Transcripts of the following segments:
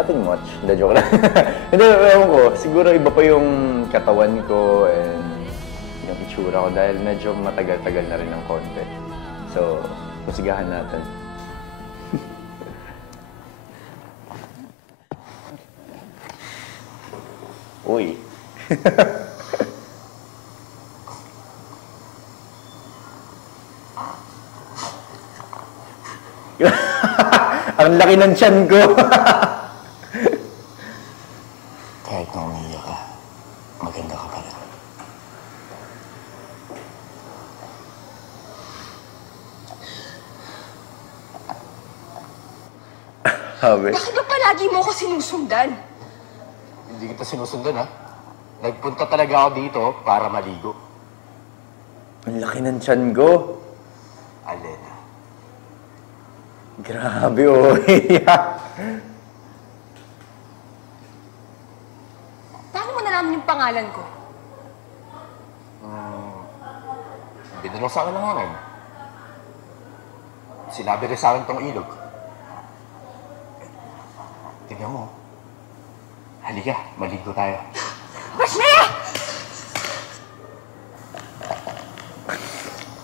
Nothing much. Hindi, joke lang. Hindi, ewan ko. Siguro iba pa yung katawan ko and yung itsura ko dahil medyo matagal-tagal na rin ng konti. So, pusigahan natin. Uy. Ang laki ng tiyan ko. Kahit na umiiyak ka, maganda ka pa rin. Sabi. Bakit ba palagi mo ako sinusundan? Hindi kita sinusundan, ha? Nagpunta talaga ako dito para maligo. Ang laki ng tiyan ko. Alena. Grabe, oy. Paano mo nalaman yung pangalan ko? Binulong sa akin ng hangin. Sinabi rin sa akin tong ilog. Tingnan mo. Halika, maligo tayo. Basmea!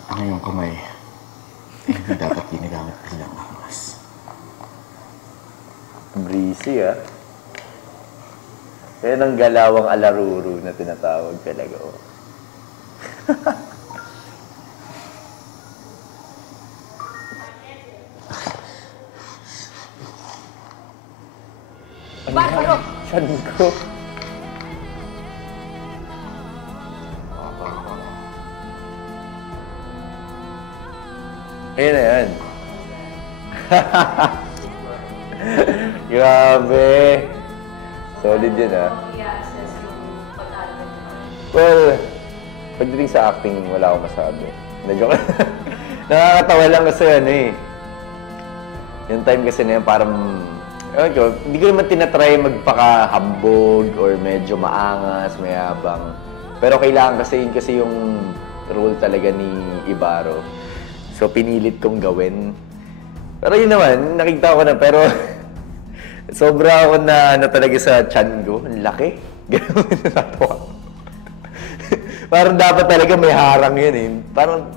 Ang iyong kamay, hindi dapat ginagamit bilang ahmas. Breezy, ah. Yan ang galawang alaruro na tinatawag talaga, oh. Barbaro! Tiyan ko. Ayun na yan. Grabe. Solid yun, ah. Well, pagdating sa acting, wala akong masabi. Na-joke. Nakakatawa lang kasi ano eh. Yung time kasi na yan parang, ewan ko, hindi ko naman tinatry magpakahambog or medyo maangas, mayabang. Pero kailangan kasi yun kasi yung role talaga ni Ibarro. So, pinilit kong gawin. Pero yun naman, nakita ko na, pero sobra ako na talaga sa tiyan ko. Ang laki. Ganun natawa. Parang dapat talaga may harang yun eh. Parang,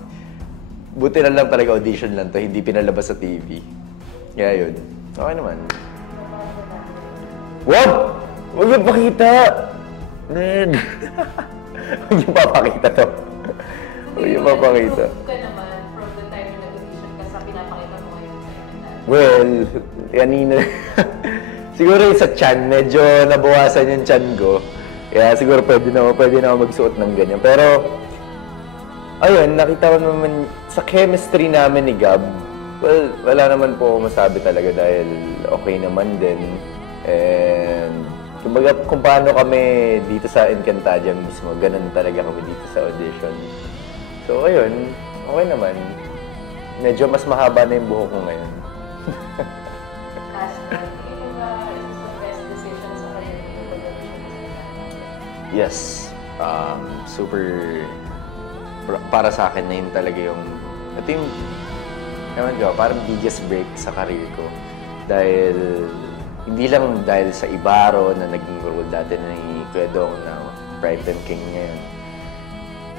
buti na lang talaga audition lang to, hindi pinalabas sa TV. Kaya yun. Okay naman. Wag! Huwag yung pakita! Ned! Huwag yung papakita to. Huwag yung papakita. Well, kanina. Siguro yung sa tiyan, medyo nabawasan yung tiyan ko. Kaya siguro pwede na ako magsuot ng ganyan. Pero, ayun, nakita ko naman sa chemistry namin ni Gab, well, wala naman po ako masabi talaga dahil okay naman din. And, kumbaga, kung paano kami dito sa Encantadia mismo, ganun talaga kami dito sa audition. So, ayun, okay naman. Medyo mas mahaba na yung buhok ko ngayon. Yes. Super para sa akin na yun talaga yung ito yung ewan ko, parang biggest break sa career ko. Dahil hindi lang dahil sa Ibarro na naging role dati ni Kuya Dong na Primetime King ngayon.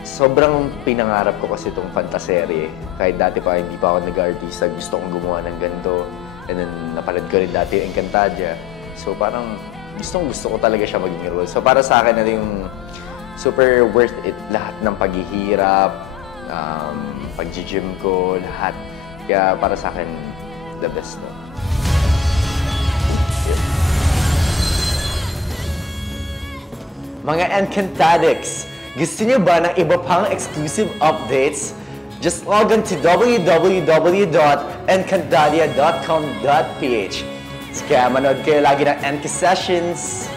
Sobrang pinangarap ko kasi itong fantaserye. Kahit dati pa hindi pa ako nag-artista, gusto kong gumawa ng ganito. And then napanood ko rin dati yung Encantadia. So parang gusto ko talaga siya maging role. So para sa akin na yung super worth it lahat ng paghihirap, pag-gym ko, lahat. Kaya para sa akin, the best no. Mga Encantadics, gusto niyo ba ng iba pang exclusive updates? Just log on to www.encantadia.com.ph. Kaya manood kayo lagi ng Enca Sessions.